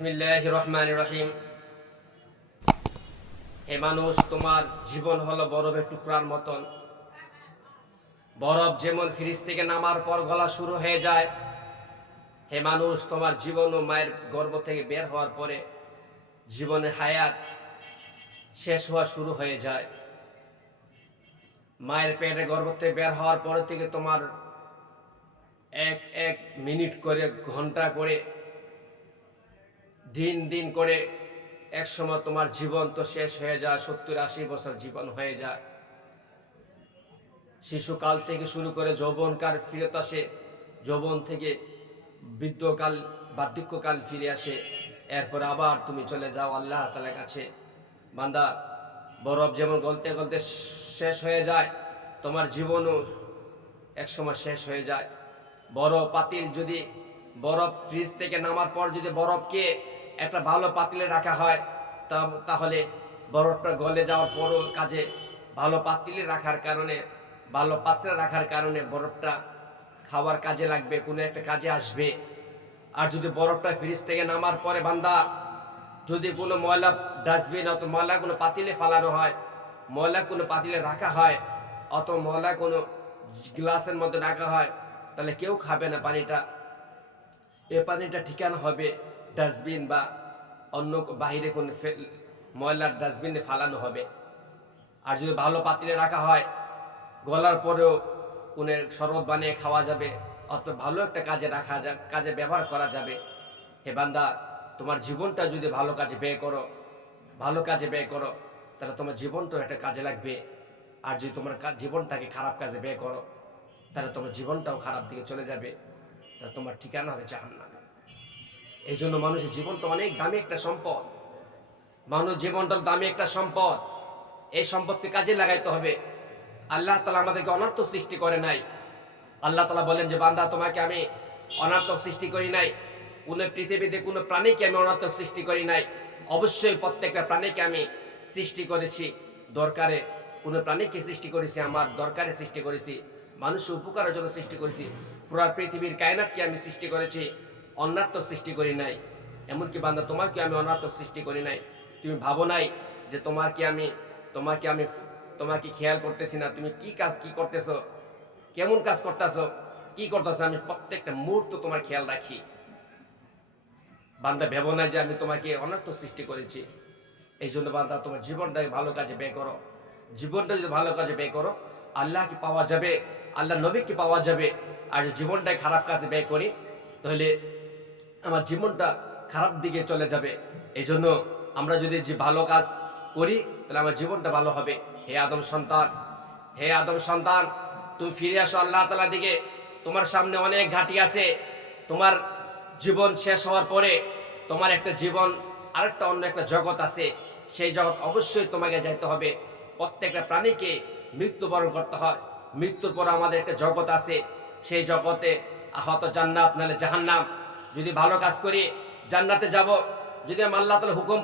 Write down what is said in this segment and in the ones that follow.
বিসমিল্লাহির রহমানির রহিম। হে মানুষ, তোমার জীবন হলো বরফের টুকরার মতন। বরফ যেমন ফ্রিজ থেকে নামার পর গলা শুরু হয়ে যায়, হে মানুষ, তোমার জীবন ও মায়ের গর্ভ থেকে বের হওয়ার পরে জীবনের হায়াত শেষ হওয়া শুরু হয়ে যায়। মায়ের পেটে গর্ভ থেকে বের হওয়ার পরে থেকে তোমার এক এক মিনিট করে, ঘন্টা করে, দিন দিন করে এক সময় তোমার জীবন তো শেষ হয়ে যায়। 70-80 বছর জীবন হয়ে যায়। শিশুকাল থেকে শুরু করে যৌবনকাল ফিরত আসে, যৌবন থেকে বৃদ্ধকাল বার্ধক্যকাল ফিরে আসে, এরপর আবার তুমি চলে যাও আল্লাহ তাআলার কাছে। বান্দা, বরফ যেমন গলতে গলতে শেষ হয়ে যায়, তোমার জীবনও একসময় শেষ হয়ে যায়। বরফ পাতিল, যদি বরফ ফ্রিজ থেকে নামার পর যদি বরফকে একটা ভালো পাতিলে রাখা হয়, তাহলে বরফটা গলে যাওয়ার পরও কাজে ভালো পাতিলে রাখার কারণে, ভালো পাত্রে রাখার কারণে বরফটা খাওয়ার কাজে লাগবে, কোনো একটা কাজে আসবে। আর যদি বরফটা ফ্রিজ থেকে নামার পরে বান্দা যদি কোনো ময়লা ডাস্টবিন অথবা ময়লা কোনো পাতিলে ফালানো হয়, ময়লা কোনো পাতিলে রাখা হয়, অথবা ময়লা কোনো গ্লাসের মধ্যে রাখা হয়, তাহলে কেউ খাবে না পানিটা। এই পানিটা ঠিকানা হবে ডাস্টবিন বা অন্য বাহিরে কোনো ময়লার ডাস্টবিনে ফালানো হবে। আর যদি ভালো পাতিলে রাখা হয়, গলার পরেও কোনো শরবত বানিয়ে খাওয়া যাবে, অথবা ভালো একটা কাজে রাখা কাজে ব্যবহার করা যাবে। হে বান্দা, তোমার জীবনটা যদি ভালো কাজে ব্যয় করো, ভালো কাজে ব্যয় করো, তাহলে তোমার জীবনটাও একটা কাজে লাগবে। আর যদি তোমার জীবনটাকে খারাপ কাজে ব্যয় করো, তাহলে তোমার জীবনটাও খারাপ দিকে চলে যাবে, তাহলে তোমার ঠিকানা হবে জাহান্নামে। এই জন্য মানুষের জীবনটা অনেক দামি একটা সম্পদ। মানুষ জীবনটা দামি একটা সম্পদ। এই সম্পদকে কাজে লাগাইতে হবে। আল্লাহ তাআলা আমাদেরকে অনর্থক সৃষ্টি করে নাই। আল্লাহ তাআলা বলেন যে বান্দা, তোমাকে আমি অনর্থক সৃষ্টি করি নাই। কোনো পৃথিবীতে কোনো প্রাণীকে আমি অনর্থক সৃষ্টি করি নাই। অবশ্যই প্রত্যেকটা প্রাণীকে আমি সৃষ্টি করেছি দরকারে। কোনো প্রাণীকে সৃষ্টি করেছি আমার দরকারে সৃষ্টি করেছি, মানুষের উপকারের জন্য সৃষ্টি করেছি। পুরো পৃথিবীর কায়নাতকে আমি সৃষ্টি করেছি, অনর্থক সৃষ্টি করি নাই। এমনকি বান্দা, তোমাকে আমি অনর্থক সৃষ্টি করি নাই। তুমি ভাবো নাই যে তোমাকে খেয়াল করতেছি না, তুমি কি কাজ কি করতেছো, কেমন কাজ করতেছো, কি করতেছো, আমি প্রত্যেকটা মুহূর্ত তোমার খেয়াল রাখি। বান্দা, ভেবো না যে আমি তোমাকে অনর্থক সৃষ্টি করেছি। এই জন্য বান্দা, তোমার জীবনটাকে ভালো কাজে ব্যয় করো। জীবনটা যদি ভালো কাজে ব্যয় করো, আল্লাহকে পাওয়া যাবে, আল্লাহ নবীকে পাওয়া যাবে। আর যদি জীবনটাকে খারাপ কাজে ব্যয় করি, তাহলে আমার জীবনটা খারাপ দিকে চলে যাবে। এই জন্য আমরা যদি যে ভালো কাজ করি, তাহলে আমার জীবনটা ভালো হবে। হে আদম সন্তান, হে আদম সন্তান, তুমি ফিরে আসো আল্লাহ তাআলার দিকে। তোমার সামনে অনেক ঘাটি আছে। তোমার জীবন শেষ হওয়ার পরে তোমার একটা জীবন, আরেকটা অন্য একটা জগৎ আছে। সেই জগৎ অবশ্যই তোমাকে যাইতে হবে। প্রত্যেকটা প্রাণীকে মৃত্যুবরণ করতে হয়। মৃত্যুর পর আমাদের একটা জগৎ আছে। সেই জগতে হয়তো জান্নাত নাহলে জাহান্নাম। যদি ভালো কাজ করি জান্নাতে যাব। যদি আমি আল্লাহ তাআলার হুকুম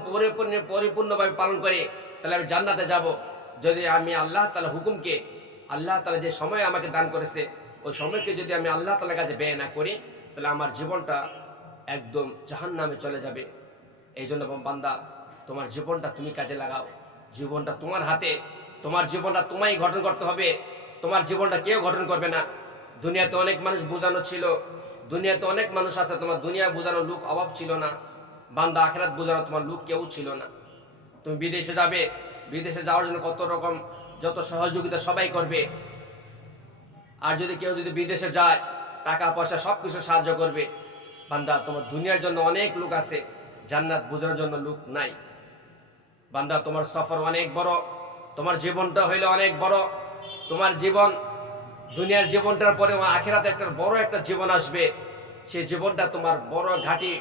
পরিপূর্ণভাবে পালন করি, তাহলে আমি জান্নাতে যাব। যদি আমি আল্লাহ তাআলার হুকুমকে, আল্লাহ তাআলা যে সময় আমাকে দান করেছে, ওই সময়কে যদি আমি আল্লাহ তাআলার কাছে ব্যয় না করি, তাহলে আমার জীবনটা একদম জাহান্নামে চলে যাবে। এই জন্য বান্দা, তোমার জীবনটা তুমি কাজে লাগাও। জীবনটা তোমার হাতে। তোমার জীবনটা তোমায় গঠন করতে হবে। তোমার জীবনটা কেউ গঠন করবে না। দুনিয়াতে অনেক মানুষ বোঝানো ছিল, দুনিয়াতে অনেক মানুষ আছে, তোমার দুনিয়া বোঝানোর লোক অভাব ছিল না। বান্দা, আখিরাত বোঝানো তোমার লোক কেউ ছিল না। তুমি বিদেশে যাবে, বিদেশে যাওয়ার জন্য কত রকম যত সহযোগিতা সবাই করবে। আর যদি কেউ বিদেশে যায়, টাকা পয়সা সবকিছু সাহায্য করবে। বান্দা, তোমার দুনিয়ার জন্য অনেক লোক আছে, জান্নাত বোঝানোর জন্য লোক নাই। বান্দা, তোমার সফর অনেক বড়, তোমার জীবনটা হইলে অনেক বড়। তোমার জীবন, দুনিয়ার জীবনটার পরে আখিরাতে একটা বড় একটা জীবন আসবে। সেই জীবনটা তোমার বড় ঘাটি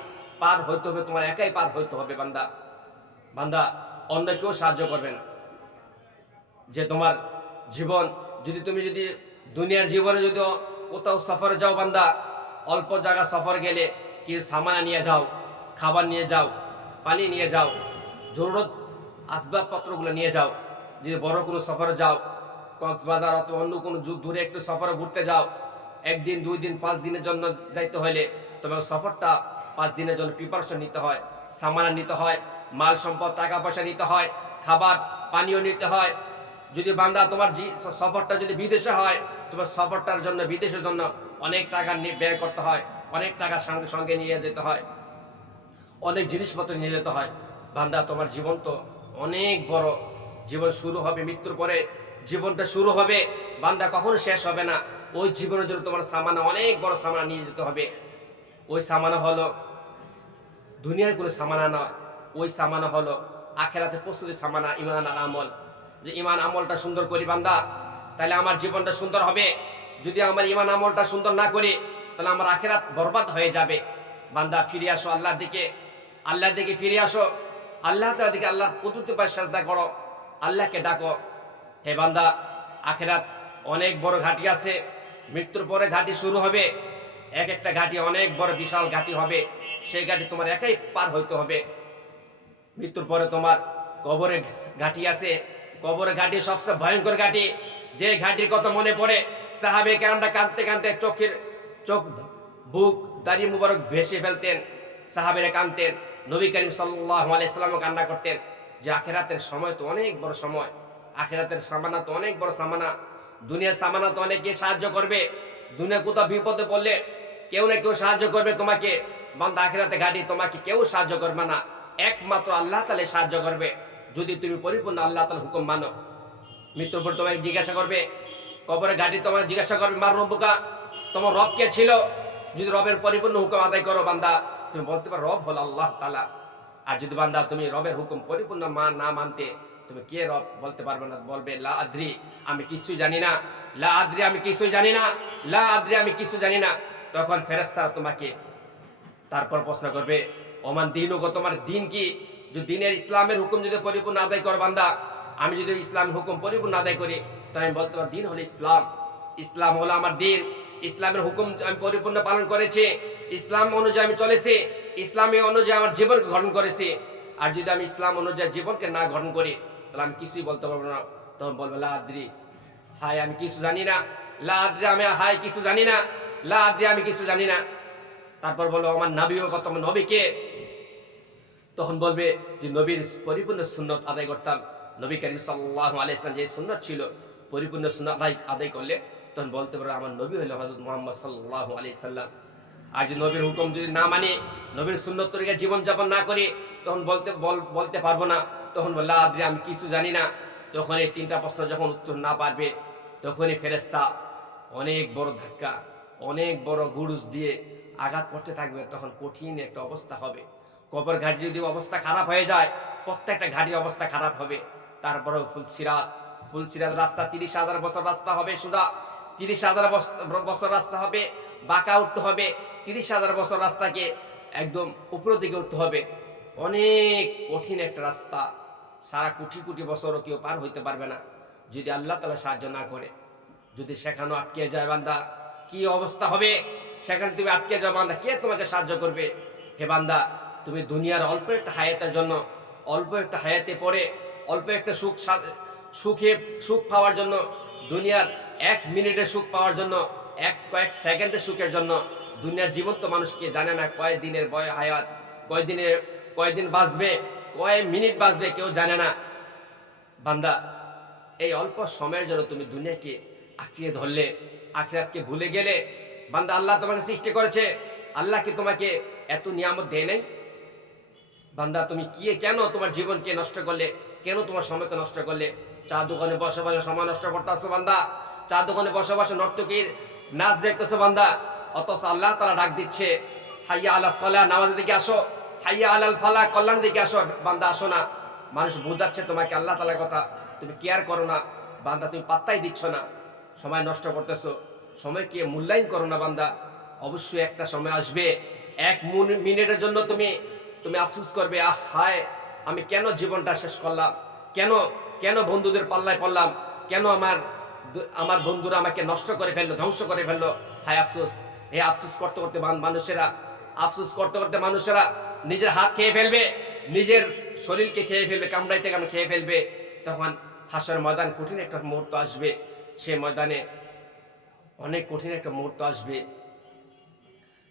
পার হইতে হবে, তোমার একাই পার হইতে হবে। বান্দা, বান্দা, অন্য কেউ সাহায্য করবে না। যে তোমার জীবন, তুমি দুনিয়ার জীবনে যদি কোথাও সফরে যাও বান্দা, অল্প জায়গা সফর গেলে কি সামান নিয়ে যাও, খাবার নিয়ে যাও, পানি নিয়ে যাও, জরুরত আসবাবপত্রগুলো নিয়ে যাও। যদি বড় কোনো সফরে যাও, কক্সবাজার অথবা অন্য কোনো দূরে একটু সফরে ঘুরতে যাও, 1 দিন 2 দিন 5 দিনের জন্য যাইতে হলে তোমার সফরটা 5 দিনের জন্য প্রিপারেশন নিতে হয়। সামানা নিতে হয়, মাল সম্পদ টাকা পয়সা নিতে হয়, খাবার পানীয় নিতে হয়। যদি বান্দা তোমার সফরটা যদি বিদেশে হয়, তোমার সফরটার জন্য বিদেশের জন্য অনেক টাকা ব্যয় করতে হয়, অনেক টাকা সঙ্গে সঙ্গে নিয়ে যেতে হয়, অনেক জিনিসপত্র নিয়ে যেতে হয়। বান্দা তোমার জীবন তো অনেক বড়, জীবন শুরু হবে মৃত্যুর পরে, জীবনটা শুরু হবে, বান্দা কখনো শেষ হবে না। ওই জীবনের জন্য তোমার সামানা অনেক বড় সামানা নিয়ে যেতে হবে। ওই সামানা হলো দুনিয়ার কোনো সামানা নয়, ওই সামানা হলো আখেরাতে প্রস্তুতি সামানা, ইমান আর আমল। যে ইমান আমলটা সুন্দর করি বান্দা, তাহলে আমার জীবনটা সুন্দর হবে। যদি আমার ইমান আমলটা সুন্দর না করি, তাহলে আমার আখেরাত বরবাদ হয়ে যাবে। বান্দা ফিরে আসো আল্লাহর দিকে, আল্লাহর দিকে ফিরে আসো, আল্লাহ তাআলার দিকে, আল্লাহর প্রতিটি পায়ে সাজদা করো, আল্লাহকে ডাকো। হে বান্দা, আখেরাত অনেক বড় ঘাটি আছে, মৃত্যুর পরে ঘাটি শুরু হবে। এক একটা ঘাটি অনেক বড় বিশাল ঘাটি হবে, সেই ঘাটি তোমার একাই পার হইতে হবে। মৃত্যুর পরে তোমার কবরের ঘাটি আছে, কবরের ঘাটি সবচেয়ে ভয়ঙ্কর ঘাটি। যে ঘাটির কথা মনে পড়ে সাহাবে কেরামরা কাঁদতে কাঁদতে চোখ বুক দাড়ি মুবারক ভেসে ফেলতেন, সাহাবেরা কাঁদতেন, নবী করিম সাল্লাল্লাহু আলাইহি সাল্লামও কান্না করতেন যে আখেরাতের সময় তো অনেক বড় সময়, আখেরাতের সামানা তো অনেক বড় সামানা। দুনিয়ার সামানা তো অনেকে সাহায্য করবে, দুনিয়া কোথাও বিপদে পড়লে কেউ না কেউ সাহায্য করবে তোমাকে। বান্দা আখেরাতে ঘাটি তোমাকে কেউ সাহায্য করবে না, একমাত্র আল্লাহ তাআলা সাহায্য করবে, যদি তুমি পরিপূর্ণ আল্লাহ তাআলার হুকুম মানো। মৃত্যুর পর তোমাকে জিজ্ঞাসা করবে, কবরে ঘাটি তোমাকে জিজ্ঞাসা করবে, মার রব্বুকা, তোমার রব কে ছিল? যদি রবের পরিপূর্ণ হুকুম আদায় করো বান্দা, তুমি বলতে পারো রব হলো আল্লাহ তাআলা। আর যদি বান্দা তুমি রবের হুকুম পরিপূর্ণ না মানতে, তুমি কে রব বলতে পারবে না, বলবে লা আদ্রি, আমি কিছুই জানি না, লা আদ্রি, আমি কিছুই জানি না, লা আদ্রি, আমি কিছু জানি না। তখন ফেরেশতারা তোমাকে তারপর প্রশ্ন করবে, ওমান দিনুক, তোমার দিন কি? যদি দিনের ইসলামের হুকুম যদি পরিপূর্ণ আদায় করো বান্দা, আমি যদি ইসলামের হুকুম পরিপূর্ণ আদায় করি, তাহলে আমি বলতে পারি দিন হলো ইসলাম, ইসলাম হলো আমার দিন, ইসলামের হুকুম আমি পরিপূর্ণ পালন করেছি, ইসলাম অনুযায়ী আমি চলেছি, ইসলামী অনুযায়ী আমার জীবনকে গঠন করেছি। আর যদি আমি ইসলাম অনুযায়ী জীবনকে না গঠন করি, তাহলে আমি কিছুই বলতে পারবো না। তখন বলবো লা আদ্রি, হায় আমি কিছু জানি না, লা আদ্রি, আমি হায় কিছু জানি না, লা আদ্রি, আমি কিছু জানি না। তারপর বলো আমার নবী ও কত, নবীকে? তখন বলবে যে নবীর পরিপূর্ণ সুন্নত আদায় করতাম, নবী করিম সাল্লাল্লাহু আলাইহি ওয়াসাল্লাম যে সুন্নত ছিল পরিপূর্ণ সুন্নত আদায় করলে, তখন বলতে পারো আমার নবী হলো হযরত মুহাম্মদ সাল্লাল্লাহু আলাইহি সাল্লাম। আর যদি নবীর হুকুম যদি না মানি, নবীর সুন্নত তরিকা জীবনযাপন না করি, তখন বলতে পারবো না। তখন বললা আদ্রি, আমি কিছু জানি না। তখন এই তিনটা প্রশ্ন যখন উত্তর না পারবে, তখনই ফেরেশতা অনেক বড় ধাক্কা, অনেক বড় গুরুজ দিয়ে আঘাত করতে থাকবে। তখন কঠিন একটা অবস্থা হবে। কবর ঘাটি যদি অবস্থা খারাপ হয়ে যায়, প্রত্যেকটা ঘাটির অবস্থা খারাপ হবে। তারপরে ফুলসিরাত রাস্তা 30,000 বছর রাস্তা হবে, সুদা 30,000 বছর রাস্তা হবে, বাঁকা উঠতে হবে, 30,000 বছর রাস্তাকে একদম উপরের দিকে উঠতে হবে। অনেক কঠিন একটা রাস্তা, সারা কোটি কোটি বছরও কেউ পার হইতে পারবে না যদি আল্লাহ তাআলা সাহায্য না করে। যদি সেখানেও আটকে যায় বান্দা, কি অবস্থা হবে? সেখানে তুমি আটকে যাও বান্দা, কে তোমাকে সাহায্য করবে? হে বান্দা, তুমি দুনিয়ার অল্প একটা হায়াতের জন্য, অল্প একটা হায়াতে পড়ে অল্প একটা সুখ পাওয়ার জন্য, দুনিয়ার 1 মিনিটের সুখ পাওয়ার জন্য, কয়েক সেকেন্ডের সুখের জন্য, দুনিয়ার জীবন তো মানুষকে জানে না কয় দিনের হায়াত, কয়দিন বাঁচবে, কয় মিনিট বাঁচবে, কেউ জানে না। বান্দা, এই অল্প সময়ের জন্য তুমি দুনিয়াকে আঁকড়িয়ে ধরলে, আখিরাতকে ভুলে গেলে। বান্দা, আল্লাহ তোমাকে সৃষ্টি করেছে, আল্লাহ কি তোমাকে এত নিয়ামত দেয় নাই? বান্দা, তুমি কেন তোমার জীবনকে নষ্ট করলে? কেন তোমার সময়কে নষ্ট করলে? চা দোকানে বসে বসে সময় নষ্ট করতেছো বান্দা, চা দোকানে বসে বসে নর্তকীর নাচ দেখতেছো বান্দা, অথচ আল্লাহ তাআলা ডাক দিচ্ছে, হাইয়া আলা সালাহ, নামাজের দিকে আসো, হাইয়া আলাল ফালাহ, কল্যাণের দিকে আসো। বান্দা আসো না, মানুষ বোঝাচ্ছে তোমাকে আল্লাহ তাআলার কথা, তুমি কেয়ার করো না বান্দা, তুমি পাত্তাই দিচ্ছ না, সময় নষ্ট করতেছো, সময়কে মূল্যায়ন করো না বান্দা। অবশ্যই একটা সময় আসবে, 1 মিনিটের জন্য তুমি আফসোস করবে, হায় আমি কেন জীবনটা শেষ করলাম, কেন বন্ধুদের পাল্লায় পড়লাম, কেন আমার বন্ধুরা আমাকে নষ্ট করে ফেললো, ধ্বংস করে ফেললো। হায় আফসোস। এই আফসোস করতে করতে মানুষেরা নিজের হাত খেয়ে ফেলবে, নিজের শরীরকে খেয়ে ফেলবে, কামড়াইতে খেয়ে ফেলবে। তখন হাসর ময়দান, কঠিন একটা মুহূর্ত আসবে। সে ময়দানে অনেক কঠিন একটা মুহূর্ত আসবে,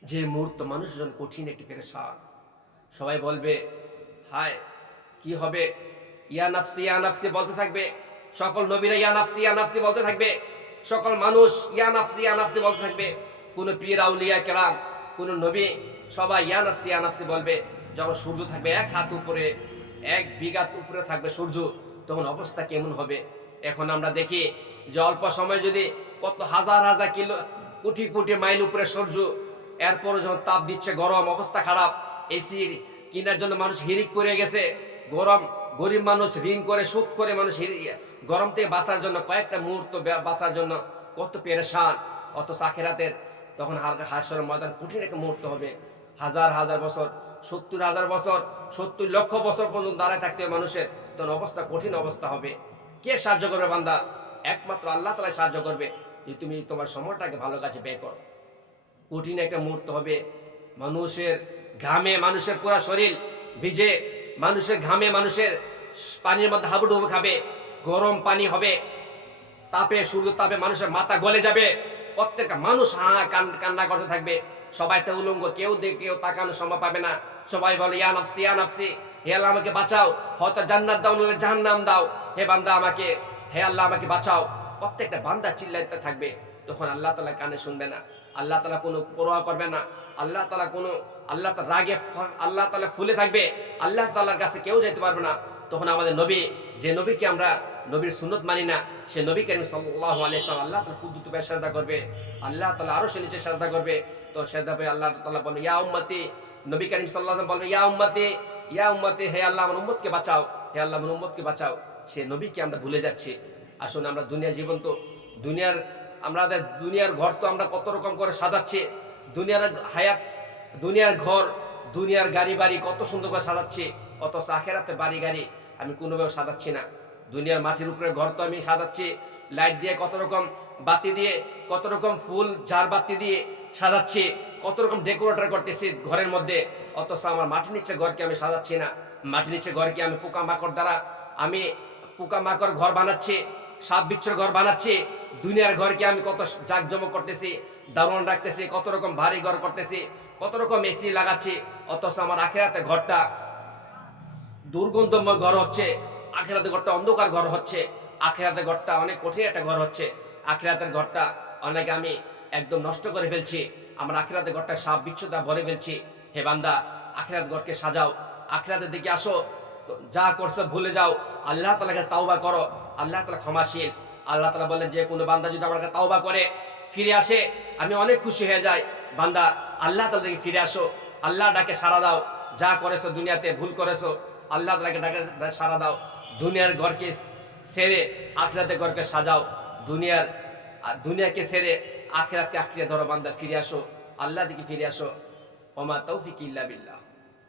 যে মুহূর্ত মানুষজন কঠিন একটি পেরেশান। সবাই বলবে হায় কি হবে, ইয়া নাফসি বলতে থাকবে। সকল নবীরা ইয়া নাফসি বলতে থাকবে। সকল মানুষ ইয়া নাফসি বলতে থাকবে। কোন পীর আউলিয়া কেরাম, কোন নবী, সবাই ইয়া নাফসি বলবে। যখন সূর্য থাকবে 1 হাত উপরে, 1 বিঘা উপরে থাকবে সূর্য, তখন অবস্থা কেমন হবে? এখন আমরা দেখি যে অল্প সময় যদি কত হাজার হাজার কিলো, কোটি কোটি মাইল উপরে সূর্য, এরপরও যখন তাপ দিচ্ছে, গরম, অবস্থা খারাপ। এসি কেনার জন্য মানুষ হিরিক করে গেছে। গরম, গরিব মানুষ ঋণ করে, সুদ করে মানুষ গরম থেকে বাঁচার জন্য, কয়েকটা মুহূর্ত বাঁচার জন্য কত পেরেশান। অথচ আখিরাতের তখন হাসরের ময়দান কঠিন একটা মুহূর্ত হবে। হাজার হাজার বছর, 70,000 বছর, 70 লক্ষ বছর পর্যন্ত দাঁড়ায় থাকতে হবে মানুষের। তখন অবস্থা কঠিন অবস্থা হবে। কে সাহায্য করবে বান্দা? একমাত্র আল্লাহ তাআলা সাহায্য করবে, যে তুমি তোমার সময়টাকে ভালো কাজে ব্যয় করো। কঠিন একটা মুহূর্ত হবে। মানুষের ঘামে মানুষের পুরো শরীর ভিজে, মানুষের ঘামে মানুষের পানির মধ্যে হাবুডুবু খাবে। গরম পানি হবে, তাপে, সূর্য তাপে মানুষের মাথা গলে যাবে। প্রত্যেকটা মানুষ কান্না করতে থাকবে। সবাই তো উলঙ্গ, কেউ তাকানো সম্ভব পাবে না। সবাই বলে ইয়া নাফসি, হে আল্লাহ আমাকে বাঁচাও, হয়তো জান্নাত দাও নাহলে জাহান্নাম দাও, হে বান্দা আমাকে, হে আল্লাহ আমাকে বাঁচাও। প্রত্যেকটা বান্দা চিল্লাইতে থাকবে। তখন আল্লাহ তাআলা কানে শুনবে না, আল্লাহ তাআলা কোনো পরোয়া করবে না। আল্লাহ তাআলা রাগে আল্লাহ তাআলা ফুলে থাকবে। আল্লাহ তাআলার কাছে কেউ যেতে পারবে না। তখন আমাদের নবী, যে নবীকে আমরা নবীর সুন্নত মানি না, সে নবী কারীম সাল্লাল্লাহু আলাইহি ওয়াসাল্লাম আল্লাহ তাআলা কুদরত পায়ে সিজদা করবে। আল্লাহ তাআলা আরশের নিচে সিজদা করবে। তো সিজদা পায়ে আল্লাহ তাআলা বলবে ইয়া উম্মতি, নবী কারীম সাল্লাল্লাহু আলাইহি ওয়াসাল্লাম বলবে ইয়া উম্মতি, হে আল্লাহ আমার উম্মতকে বাঁচাও, হে আল্লাহ আমার উম্মতকে বাঁচাও। সে নবীকে আমরা ভুলে যাচ্ছি। আসুন, আমরা দুনিয়ার জীবন তো দুনিয়ার ঘর তো আমরা কত রকম করে সাজাচ্ছি। দুনিয়ার হায়াত, দুনিয়ার ঘর, দুনিয়ার গাড়ি বাড়ি কত সুন্দর করে সাজাচ্ছি। অথচ আখিরাতে বাড়ি গাড়ি আমি কোনোভাবে সাজাচ্ছি না। দুনিয়ার মাটির উপরে ঘর তো আমি সাজাচ্ছি, লাইট দিয়ে, কত রকম বাতি দিয়ে, কত রকম ফুল ঝাড়বাতি দিয়ে সাজাচ্ছি, কত রকম ডেকোরেটর করতেছি ঘরের মধ্যে। অথচ আমার মাটির নিচে ঘরকে আমি সাজাচ্ছি না। মাটির নিচে ঘরকে আমি পোকামাকড় দ্বারা, আমি পোকামাকড় ঘর বানাচ্ছি, সাপ বিচ্ছুর ঘর বানাচ্ছি। দুনিয়ার ঘরকে আমি কত জাঁকজমক করতেছি, দারুণ রাখতেছি, কত রকম ভারী ঘর করতেছি, কত রকম এসি লাগাচ্ছি। অথচ আমার আখিরাতে ঘরটা দুর্গন্ধময় ঘর হচ্ছে, আখিরাতে ঘরটা অন্ধকার ঘর হচ্ছে, আখিরাতে ঘরটা অনেক কঠিন একটা ঘর হচ্ছে। আখিরাতের ঘরটা অনেক আমি একদম নষ্ট করে ফেলছি। আমার আখিরাতে ঘরটা সাপ বিচ্ছুতা ভরে ফেলছি। হে বান্দা, আখিরাত ঘরকে সাজাও, আখিরাতের দিকে আসো। যা করছো ভুলে যাও, আল্লাহ তাআলার কাছে তাওবা করো। আল্লাহ তাআলা ক্ষমাশীল। আল্লাহ তাআলা বলেন যে কোনো বান্দা যদি আমার কাছে তাওবা করে ফিরে আসে, আমি অনেক খুশি হয়ে যাই। বান্দা আল্লাহ তাআলার দিকে ফিরে আসো, আল্লাহ ডাকে সাড়া দাও। যা করেছো দুনিয়াতে ভুল করেছো, আল্লাহ তাআলাকে ডাকে সাড়া দাও। দুনিয়ার ঘরকে ছেড়ে আখিরাতের ঘরকে সাজাও। দুনিয়াকে ছেড়ে আখিরাতকে আঁকড়ে ধরো। বান্দা ফিরে আসো, আল্লাহ দিকে ফিরে আসো। ওমা তৌফিক ইল্লা বিল্লাহ।